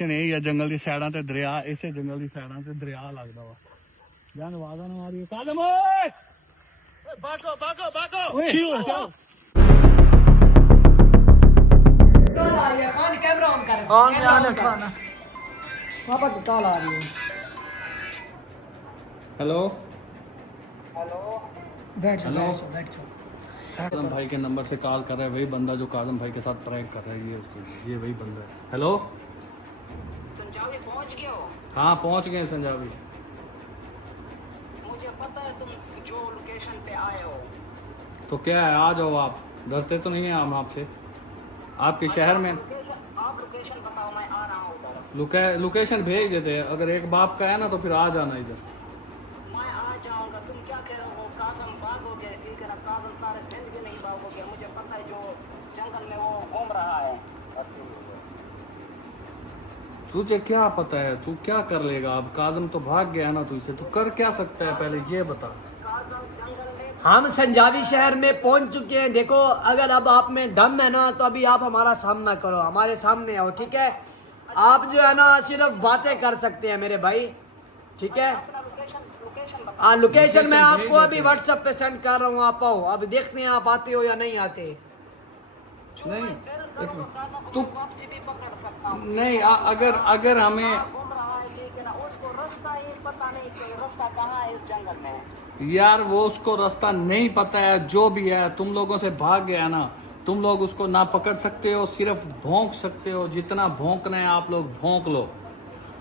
यही है जंगल की साइडा ते दरिया, इसे जंगल की साइडा ते दरिया लगता वा। जान आवाज़ ना आ रही है कादम ओए भागो भागो भागो की हो क्या कॉल आ रही है खान कैमरा ऑन कर पापा की कॉल आ रही है। हेलो बैठ जाओ हेलो। बैठ जाओ। कादम भाई के नंबर से कॉल कर रहा है वही बंदा जो कादम भाई के साथ प्रैंक कर रहा है, ये वही बंदा है। हेलो संजावी पहुंच गए हो? हाँ पहुंच गए संजावी। मुझे पता है तुम जो लोकेशन पे आए हो। तो क्या है आ जाओ, आप डरते तो नहीं हैं हम आपसे? आपके शहर में आप लोकेशन बताओ, मैं आ रहा हूँ उधर। लोकेशन भेज देते हैं, अगर एक बाप का है ना तो फिर आ जाना इधर। मैं आ जाऊंगा, तुम क्या कह रहे हो? काजम भागोगे? ठीक है ना, काजम सारे जिंदगी नहीं भागोगे, मुझे पता है जो जंगल में वो घूम रहा है। तुझे क्या पता है, तू क्या कर लेगा? अब काजम तो भाग गया ना, तू इसे तू कर क्या सकता है पहले ये बता। काजम जंगल में हम संजावी शहर में पहुंच चुके हैं। देखो अगर अब आप में दम है ना तो अभी आप हमारा सामना करो, हमारे सामने आओ, ठीक है? आप जो है ना सिर्फ बातें कर सकते हैं मेरे भाई, ठीक है? अपना लोकेशन बताओ। हाँ लोकेशन मैं लोकेशन भेज आपको अभी देते हैं। व्हाट्सएप पे सेंड कर रहा हूँ, आप आओ। अब देखते हैं आप आते हो या नहीं आते। नहीं काजम तू को वापसी भी पकड़ सकता हूँ। नहीं अगर हमें घूम रहा है, ठीक है ना, उसको रास्ता ही पता नहीं कि रास्ता कहाँ है इस जंगल में। यार वो उसको रास्ता नहीं पता है, जो भी है तुम लोगों से भाग गया ना, तुम लोग उसको ना पकड़ सकते हो, सिर्फ भौंक सकते हो। जितना भौंकना है आप लोग भौंक लो।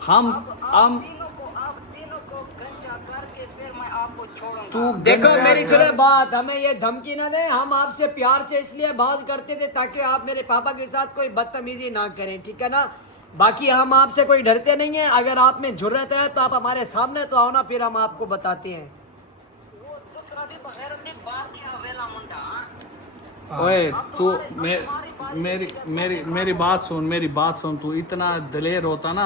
हम आप तीनों को गंजा करके फिर मैं आपको छोड़ूंगा। तू देखो गंजा मेरी कर- सुने बात, हमें ये धमकी ना दे। हम आपसे प्यार से इसलिए बात करते थे ताकि आप मेरे पापा के साथ कोई बदतमीजी ना करें, ठीक है ना? बाकी हम आपसे कोई डरते नहीं है। अगर आप में जुर्रत है तो आप हमारे सामने तो आओ ना, फिर हम आपको बताते हैं। वो दूसरा भी बगैर अपनी बात किया वेला मुंडा। ओए तू मेरी बात सुन, मेरी बात सुन। तू इतना दलेर होता ना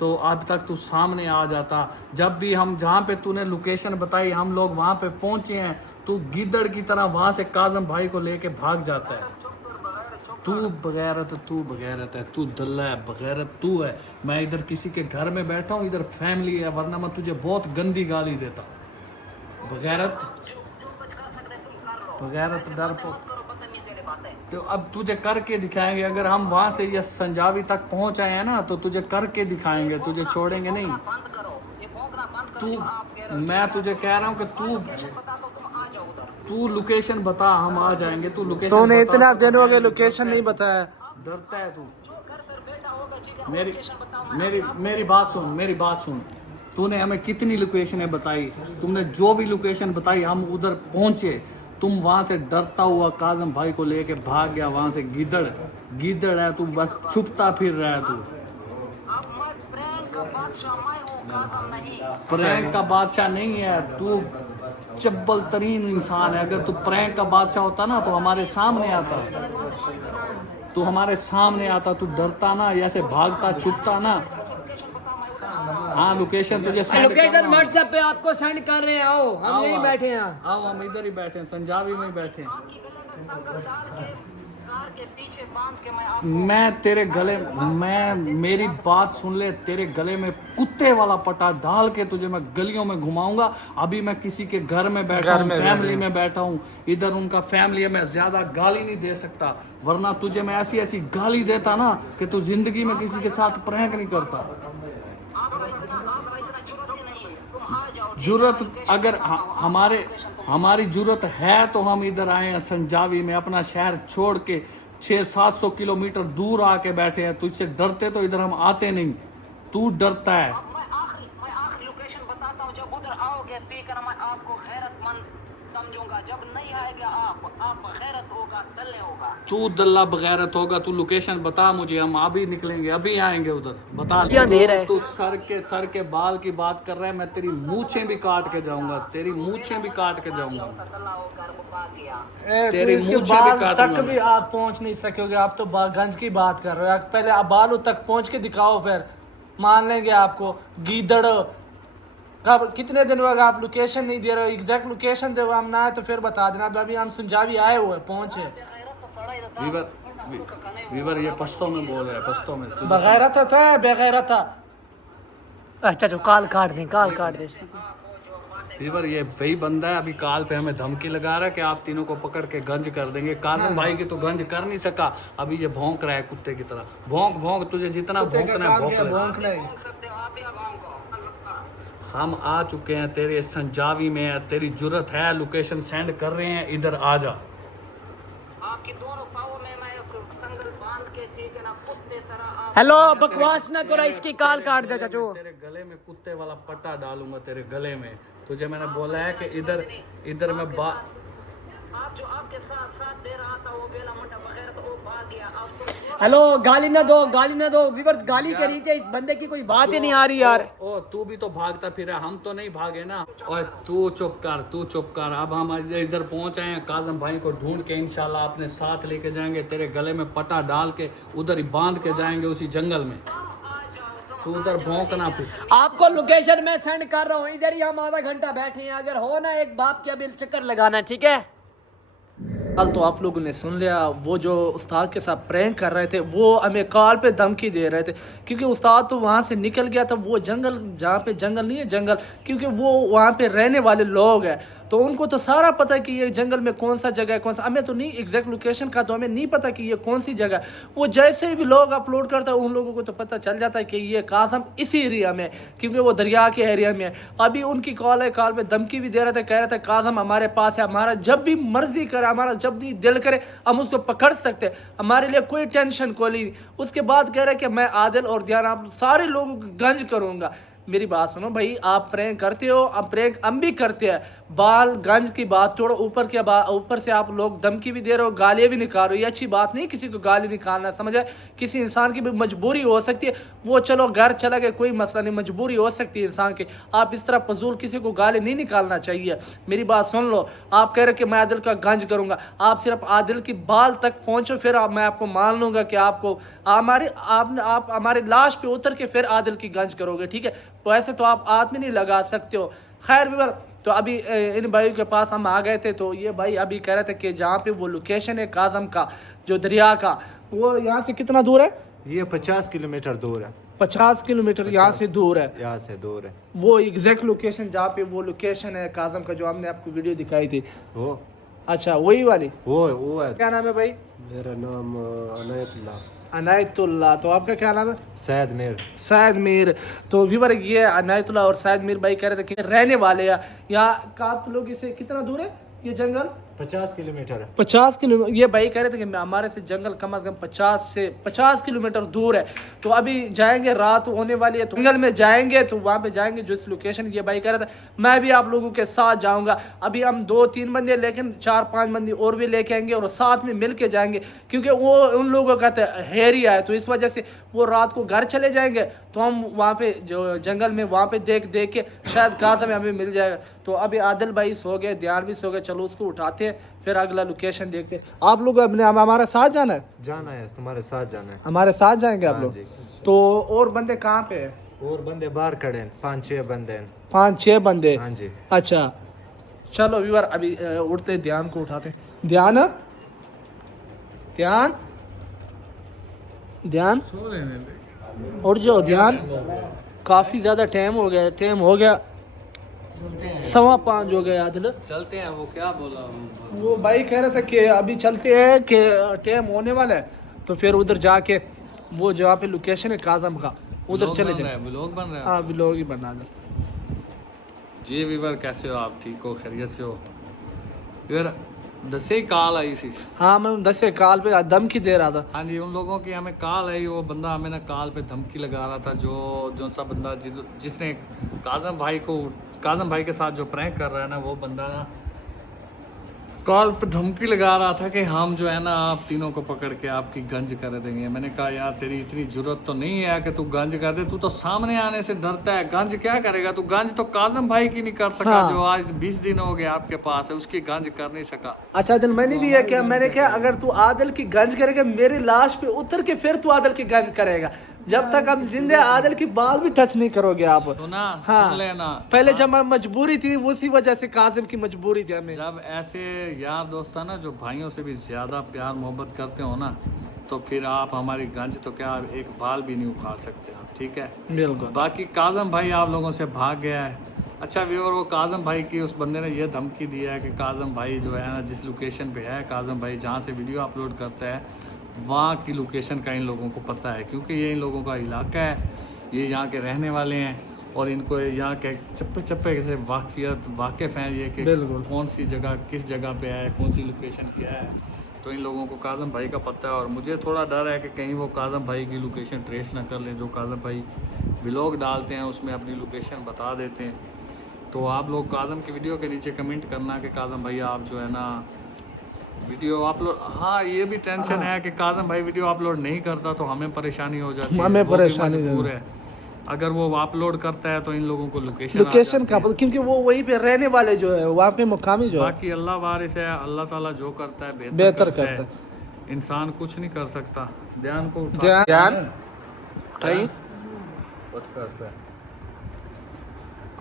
तो अब तक तू सामने आ जाता। जब भी हम जहाँ पे तूने लोकेशन बताई हम लोग वहाँ पे पहुंचे हैं, तू गिद्दड़ की तरह वहाँ से काजम भाई को लेके भाग जाता है। तू बगैरत है, तू दल्ला है, बगैरत तू है। मैं इधर किसी के घर में बैठा हूँ, इधर फैमिली है, वरना मैं तुझे बहुत गंदी गाली देता। बगैरत जो कुछ कर सकते तुम कर लो। बगैरत डर मत करो बदतमीज वाली बातें। तो अब तुझे करके दिखाएंगे। अगर हम वहां से ये संजावी तक पहुंच आए हैं ना तो तुझे करके दिखाएंगे, तुझे छोड़ेंगे नहीं। बंद करो, ये भौंकना बंद करो। तू जो आप कह रहे हो, मैं तुझे कह रहा हूँ कि लोकेशन बता दो, तुम आ जाओ उधर। तू लोकेशन बता, हम आ जाएंगे। तू लोकेशन तूने बता, इतना तो दिन हो गए मैं- लोकेशन नहीं बताया। डरता है तू। जो घर पर बैठा होगा, ठीक है, मेरी लोकेशन बताओ। मेरी बात सुन। तूने हमें कितनी लोकेशनें बताई, तुमने जो भी लोकेशन बताई हम उधर पहुंचे। तुम वहां से डरता हुआ काजम भाई को लेके भाग गया वहां से। गिद्दड़ है तू, बस छुपता फिर रहा है तू। अब मैं प्रैंक का बादशाह मैं हूँ, काजम नहीं। प्रैंक का बादशाह नहीं है तू, चब्बल तरीन इंसान है। अगर तू प्रैंक का बादशाह होता ना तो हमारे सामने आता, तू हमारे सामने आता। तू डरता ना, ऐसे भागता छुपता ना। हाँ लोकेशन तुझे send कर लोकेशन रहा हूँ। व्हाट्सएप पे आपको सेंड कर रहे हैं, आओ हम आओ, यहीं आओ। बैठे हैं। आओ हम इधर ही बैठे हैं, संजावी में ही बैठे हैं। आपकी गले में संगल डाल के कार के पीछे बांध के मैं आपको मैं तेरे गले मेरी बात सुन ले, तेरे गले में कुत्ते वाला पटा डाल के तुझे मैं गलियों में घुमाऊंगा। अभी मैं किसी के घर में बैठा हूँ, फैमिली में बैठा हूँ, इधर उनका फैमिली है। मैं ज्यादा गाली नहीं दे सकता, वरना तुझे मैं ऐसी ऐसी गाली देता ना कि तू जिंदगी में किसी के साथ प्रैंक नहीं करता। आपका इतना जरूरत ही नहीं है, तुम आ जाओ। जरूरत अगर हमारी जरूरत है तो हम इधर आए हैं संजावी में, अपना शहर छोड़ के 600-700 किलोमीटर दूर आके बैठे हैं। तुझसे डरते तो इधर हम आते नहीं, तू डरता है। अब मैं आखिरी लोकेशन बताता हूँ। जब उधर आओगे ठीक है ना, मैं आपको गैरतमंद समझूंगा। जब नहीं आएगा आप गैरत होगा, दल्ले होगा। तू दल्ला बगैरत होगा। तू लोकेशन बता मुझे, हम अभी निकलेंगे, अभी आएंगे उधर। बता क्या देर है? तू सर के बाल की बात कर रहा है। मैं तेरी मूछें भी काट के जाऊंगा, तेरी मूछें भी काट के जाऊंगा। दल्ला होकर मुका दिया। तेरी इसके मूंछ भी बाल काटूंगा तक मैं। भी आप पहुंच नहीं सकोगे। आप तो गंज की बात कर रहे हो। पहले आप बालों तक पहुंच के दिखाओ, फिर मान लेंगे आपको। गीदड़ कब कितने दिन हो गए आप लोकेशन नहीं दे रहे हो? एग्जैक्ट लोकेशन दे, हम ना आए तो फिर बता देना। अभी हम संजावी आए हुए पहुंचे। गैरत तो सड़ा ही रहता। रिवर वीवर ये पश्तो में बोल रहा है, पश्तो में बगैरत था बेगैरत था। अच्छा जो काल काट दें, काल काट दें इसकी। वीवर ये वही बंदा है, अभी काल पे हमें धमकी लगा रहा है कि आप तीनों को पकड़ के गंज कर देंगे। काजम भाई की तो गंज कर नहीं सका, अभी ये भौंक रहा है कुत्ते की तरह। भौंक भौंक, तुझे जितना भौंकना है भौंक ले। भौंक नहीं। सकते हो आप या गाँव को हम आ चुके हैं तेरे संजावी में, तेरी जुर्रत है, लोकेशन सेंड कर रहे हैं, इधर आ जा। आपकी दोनों पाँवों में मैं एक संगल बांध के, ठीक है ना, कुत्ते तरह आप हेलो बकवास ना करो, इसकी काल काट दे चाचू। तेरे गले में कुत्ते वाला पट्टा डालूंगा तेरे गले में। तुझे मैंने बोला है कि इधर इधर मैं आप जो आपके साथ साथ दे रहा था वो बेला मोटा बगैर तो वो भाग गया। आप तो हेलो गाली ना दो, गाली ना दो व्यूअर्स, गाली के नीचे इस बंदे की कोई बात ही नहीं आ रही यार। ओ तू भी तो भागता फिर, हम तो नहीं भागे ना। और तू चुप कर, तू चुप कर। अब हम इधर पहुंच आए हैं, काजम भाई को ढूंढ के इंशाल्लाह अपने साथ लेके जाएंगे, तेरे गले में पट्टा डाल के उधर ही बांध के जाएंगे उसी जंगल में। तू उधर भौंकना फिर। आपको लोकेशन मैं सेंड कर रहा हूँ, इधर ही हम आधा घंटा बैठे हैं। अगर हो ना एक बाप के अभी चक्कर लगाना है, ठीक है। कल तो आप लोगों ने सुन लिया, वो जो उस्ताद के साथ प्रैंक कर रहे थे वो हमें कॉल पे धमकी दे रहे थे, क्योंकि उस्ताद तो वहाँ से निकल गया था। वो जंगल, जहाँ पे जंगल नहीं है जंगल, क्योंकि वो वहाँ पे रहने वाले लोग हैं तो उनको तो सारा पता है कि ये जंगल में कौन सा जगह है, कौन सा। हमें तो नहीं एग्जैक्ट लोकेशन का तो हमें नहीं पता कि ये कौन सी जगह है। वो जैसे भी लोग अपलोड करता है उन लोगों को तो पता चल जाता है कि ये कासम इसी एरिया में, क्योंकि वो दरिया के एरिया में है। अभी उनकी कॉल है, कॉल पे धमकी भी दे रहे थे, कह रहे थे कासम हमारे पास है, हमारा जब भी मर्जी करे, हमारा जब भी दिल करे हम उसको पकड़ सकते हैं, हमारे लिए कोई टेंशन कोई नहीं। उसके बाद कह रहे कि मैं आदिल और ध्यान आप सारे लोगों को गंज करूंगा। मेरी बात सुनो भाई, आप प्रैंक करते हो, अब प्रैंक हम भी करते हैं। बाल गंज की बात छोड़ो, ऊपर से आप लोग धमकी भी दे रहे हो, गालियाँ भी निकाल रहे हो। ये अच्छी बात नहीं किसी को गाली निकालना, समझे। किसी इंसान की भी मजबूरी हो सकती है, वो चलो घर चला गया कोई मसला नहीं, मजबूरी हो सकती है इंसान की। आप इस तरह फजूल किसी को गाली नहीं निकालना चाहिए। मेरी बात सुन लो, आप कह रहे कि मैं आदिल का गंज करूंगा, आप सिर्फ आदिल की बाल तक पहुंचो, फिर मैं आपको मान लूंगा कि आपको आप हमारी लाश पे उतर के फिर आदिल की गंज करोगे, ठीक है। तो ऐसे तो आप हाथ में नहीं लगा सकते हो। खैर विवर, तो अभी इन भाइयों के पास हम आ गए थे, तो ये भाई अभी कह रहे थे कि जहाँ पे वो लोकेशन है काजम का, जो दरिया का, वो यहाँ से कितना दूर है? ये 50 किलोमीटर दूर है। 50 किलोमीटर यहाँ से दूर है। यहाँ से दूर है वो एग्जैक्ट लोकेशन जहाँ पे वो लोकेशन है काजम का, जो हमने आपको वीडियो दिखाई थी वो। अच्छा वही वाली, वो है। क्या नाम है भाई? मेरा नाम अनायतुल्लाह। अनायतुल्लाह। तो आपका क्या नाम है? सैयद मीर। सैयद मीर। तो व्यूवर ये अनायतुल्लाह और सैयद मीर भाई कह रहे थे कि रहने वाले हैं यहाँ का। आप लोग इसे कितना दूर है ये जंगल? 50 किलोमीटर है। 50 किलोमीटर। ये भाई कह रहे थे कि हमारे से जंगल कम से कम 50 किलोमीटर दूर है। तो अभी जाएंगे, रात होने वाली है, तो जंगल में जाएंगे, तो वहाँ पे जाएंगे जो इस लोकेशन। ये भाई कह रहा था मैं भी आप लोगों के साथ जाऊंगा। अभी हम 2-3 बंदे, लेकिन 4-5 बंदे और भी लेके आएंगे और साथ में मिल के जाएंगे, क्योंकि वो उन लोगों का हेरिया है, तो इस वजह से वो रात को घर चले जाएंगे। तो हम वहाँ पे जो जंगल में वहाँ पे देख के शायद काजम हमें मिल जाएगा। तो अभी आदिल भाई सो गए, ध्यान भी सो गए, चलो उसको उठाते हैं, फिर अगला लोकेशन देखते हैं। आप लोग अपने हमारे साथ जाना है? जाना है, तुम्हारे साथ जाना है। हमारे साथ जाएंगे आप हाँ लोग? जी। तो और बंदे कहाँ पे है? और बंदे बाहर खड़े हैं, 5-6 बंदे हैं। 5-6 बंदे? हाँ जी। अच्छा चलो व्यूअर, अभी उठते ध्यान को उठाते हैं। ध्यान ध्यान ध्यान, उठ जाओ ध्यान। काफी ज्यादा टाइम हो गया, 5:15 हो गया। आदिल चलते हैं। वो क्या बोला? वो भाई कह रहा था कि अभी चलते हैं कि टाइम होने वाला है, तो फिर उधर जाके वो जहाँ पे लोकेशन है काजम का, उधर चले जाए। व्लॉग बन रहा है? हाँ व्लॉग ही बना दो। जी वीवर, कैसे हो आप? ठीक हो? खैरियत से हो? वीवर दसे कॉल आई सी। हाँ मैं 10 कॉल पे धमकी दे रहा था। हाँ जी, उन लोगों की हमें कॉल आई, वो बंदा हमें ना कॉल पे धमकी लगा रहा था, जो सा बंदा जिसने काजम भाई के साथ जो प्रैंक कर रहा है ना, वो बंदा ना कॉल पे धमकी लगा रहा था कि हम जो है ना आप तीनों को पकड़ के आपकी गंज कर देंगे। मैंने कहा यार तेरी इतनी जरूरत तो नहीं है कि तू गंज कर दे, तू तो सामने आने से डरता है। गंज क्या करेगा तू? गंज तो काजम भाई की नहीं कर सका। हाँ। जो आज 20 दिन हो गए आपके पास है, उसकी गंज कर नहीं सका। अच्छा आदिल, मैंने भी है क्या, मैंने क्या, अगर तू आदिल की गंज करेगा मेरी लाश पे उतर के फिर तू आदिल की गंज करेगा। जब तक हम जिंदे आदिल की बाल भी टच नहीं करोगे आप। सुना हाँ। सुन लेना, पहले जब हम मजबूरी थी उसी वजह से काजिम की मजबूरी थी हमें। जब ऐसे यार दोस्त है ना जो भाइयों से भी ज़्यादा प्यार मोहब्बत करते हो ना, तो फिर आप हमारी गंज तो क्या एक बाल भी नहीं उखाड़ सकते आप, ठीक है। बिल्कुल। बाकी काजम भाई आप लोगों से भाग गया है। अच्छा व्यूअर, वो काजम भाई की उस बंदे ने ये धमकी दिया है कि काजम भाई जो है ना जिस लोकेशन पे है, काजम भाई जहाँ से वीडियो अपलोड करता है वहाँ की लोकेशन का इन लोगों को पता है, क्योंकि ये इन लोगों का इलाका है, ये यहाँ के रहने वाले हैं और इनको यहाँ के चप्पे चप्पे से वाकिफ़ हैं ये कि बिल्कुल। कौन सी जगह किस जगह पे है, कौन सी लोकेशन क्या है, तो इन लोगों को काजम भाई का पता है। और मुझे थोड़ा डर है कि कहीं वो काजम भाई की लोकेशन ट्रेस ना कर लें। जो काजम भाई व्लॉग डालते हैं उसमें अपनी लोकेशन बता देते हैं, तो आप लोग काजम की वीडियो के नीचे कमेंट करना कि काजम भाई आप जो है ना वीडियो अपलोड, हाँ ये भी टेंशन है कि काजम भाई वीडियो अपलोड नहीं करता तो हमें परेशानी हो जाती है, हमें वो भी परेशानी मजबूर है। है। अगर वो अपलोड करता है तो इन लोगों को लोकेशन का क्योंकि वो वहीं पे रहने वाले जो है वहाँ पे मुकामी जो है। बाकी अल्लाह वारिस है, अल्लाह ताला जो करता है बेहतर करता करता है। इंसान कुछ नहीं कर सकता। ध्यान को ध्यान उठाइए।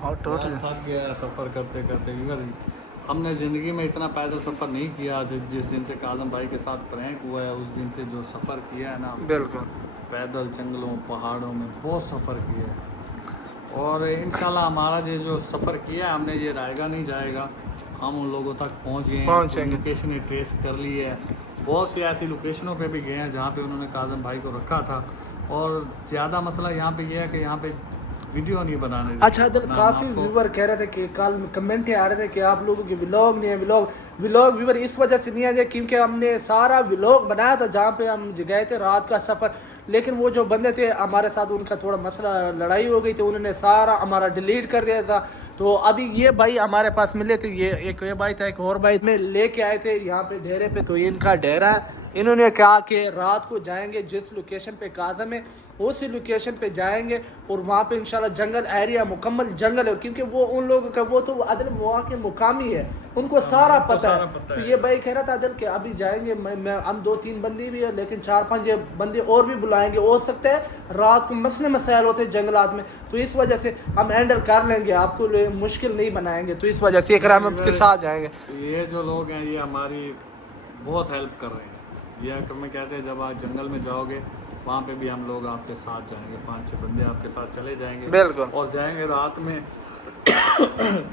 थक गया सफ़र करते करते। हमने ज़िंदगी में इतना पैदल सफ़र नहीं किया जिस दिन से काजम भाई के साथ प्रैंक हुआ है, उस दिन से जो सफ़र किया है ना, बिल्कुल पैदल जंगलों पहाड़ों में बहुत सफ़र किया है। और इंशाल्लाह हमारा ये जो सफ़र किया है हमने, ये रहेगा नहीं जाएगा। हम उन लोगों तक पहुंच गए हैं, लोकेशन ट्रेस कर ली है। बहुत सी ऐसी लोकेशनों पे भी गए हैं जहाँ पे उन्होंने काजम भाई को रखा था। और ज़्यादा मसला यहाँ पे ये है कि यहाँ पे वीडियो नहीं बनाने देते। अच्छा दिल, काफ़ी व्यूवर कह रहे थे कि कल कमेंट आ रहे थे कि आप लोगों के व्लॉग नहीं है। व्लॉग व्यूवर इस वजह से नहीं आ जाए क्योंकि हमने सारा व्लॉग बनाया था जहाँ पे हम गए थे रात का सफ़र, लेकिन वो जो बंदे थे हमारे साथ उनका थोड़ा मसला लड़ाई हो गई थी, उन्होंने सारा हमारा डिलीट कर दिया था। तो अभी ये भाई हमारे पास मिले थे, ये भाई था, एक और भाई में लेके आए थे यहाँ पे डेरे पे। तो ये इनका डेरा है। इन्होंने कहा कि रात को जाएंगे जिस लोकेशन पे काजम है उसी लोकेशन पे जाएंगे और वहाँ पे इंशाल्लाह जंगल एरिया मुकम्मल जंगल है, क्योंकि वो उन लोगों का वो तो अदल वहाँ के मुकामी है, उनको सारा पता है। तो ये भाई कह रहा था अदल कि अभी जाएंगे, हम 2-3 बंदी भी है लेकिन 4-5 बंदे और भी बुलाएंगे। हो सकता है रात को मसले मसाइल होते हैं जंगलात में, तो इस वजह से हम हैंडल कर लेंगे, आपको मुश्किल नहीं बनाएंगे। तो इस वजह से हम आपके साथ जाएंगे। ये जो लोग हैं ये हमारी बहुत हेल्प कर रहे हैं। ये मैं कहते हैं जब आप जंगल में जाओगे वहाँ पे भी हम लोग आपके साथ जाएंगे, 5-6 बंदे आपके साथ चले जाएंगे। बिल्कुल। और जाएंगे रात में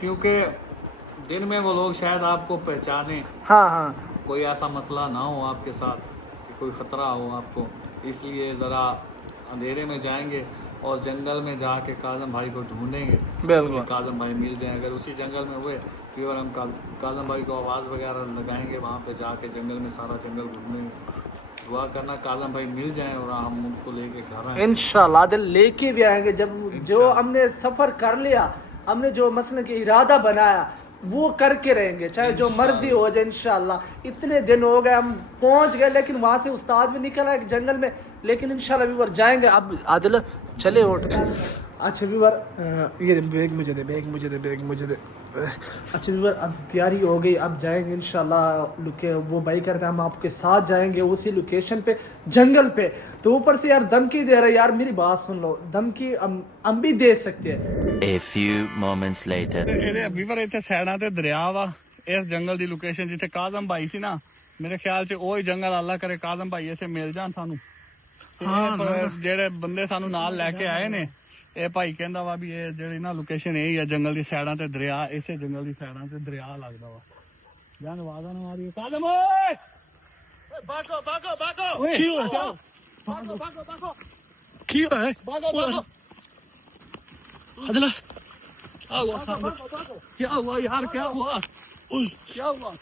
क्योंकि दिन में वो लोग शायद आपको पहचाने, हाँ, कोई ऐसा मसला ना हो आपके साथ कि कोई ख़तरा हो आपको, इसलिए ज़रा अंधेरे में जाएंगे और जंगल में जाके काजम भाई को ढूंढेंगे। बिल्कुल। काजम भाई मिल जाएं, अगर उसी जंगल में हुए फिर हम काजम भाई को आवाज़ वगैरह लगाएंगे, वहाँ पे जाके जंगल में सारा जंगल घूमेंगे। दुआ करना काजम भाई मिल जाएं और हम उनको लेके घर आएं इंशाल्लाह। दिल लेके भी आएंगे जब जो हमने सफ़र कर लिया, हमने जो मसले के इरादा बनाया वो करके रहेंगे, चाहे जो मर्जी हो जाए इंशाल्लाह। इतने दिन हो गए हम पहुंच गए, लेकिन वहाँ से उस्ताद भी निकला एक जंगल में, लेकिन इंशाल्लाह व्यूवर जाएंगे। अब आदिल चले उठ। अच्छा व्यूवर ये बैग मुझे दे। अच्छा व्यूवर अब तैयारी हो गई, अब जाएंगे इंशाल्लाह। वो भाई कहते हैं हम आपके साथ जाएंगे उसी लोकेशन पे जंगल पे। तो ऊपर से यार धमकी दे रहा है, यार मेरी बात सुन लो, धमकी हम भी दे सकते हैं। A few moments later. ਇਹਦੇ ਵੀਵਰ ਇੱਥੇ ਸਾਈਡਾਂ ਤੇ ਦਰਿਆ ਵਾ, ਇਸ ਜੰਗਲ ਦੀ ਲੋਕੇਸ਼ਨ ਜਿੱਥੇ ਕਾਜ਼ਮ ਭਾਈ ਸੀ ਨਾ, ਮੇਰੇ ਖਿਆਲ 'ਚ ਉਹ ਹੀ ਜੰਗਲ ਅੱਲਾ ਕਰੇ ਕਾਜ਼ਮ ਭਾਈ ਇੱਥੇ ਮਿਲ ਜਾਣ ਸਾਨੂੰ। ਜਿਹੜੇ ਬੰਦੇ ਸਾਨੂੰ ਨਾਲ ਲੈ ਕੇ ਆਏ ਨੇ, ਇਹ ਭਾਈ ਕਹਿੰਦਾ ਵਾ ਵੀ ਇਹ ਜਿਹੜੀ ਨਾ ਲੋਕੇਸ਼ਨ ਇਹ ਹੀ ਆ, ਜੰਗਲ ਦੀ ਸਾਈਡਾਂ ਤੇ ਦਰਿਆ, ਇਸੇ ਜੰਗਲ ਦੀ ਸਾਈਡਾਂ ਤੇ ਦਰਿਆ ਲੱਗਦਾ ਵਾ। ਜਾਨ ਆਵਾਜ਼ਾਂ ਨਾ ਮਾਰੀ ਕਾਜ਼ਮ ਓਏ ਬਾਗੋ ਕੀ ਹੋਇਆ? ਕੀ ਹੋਇਆ? ਬਾਗੋ अदला क्या हुआ यार, क्या हुआ? क्या हुआ?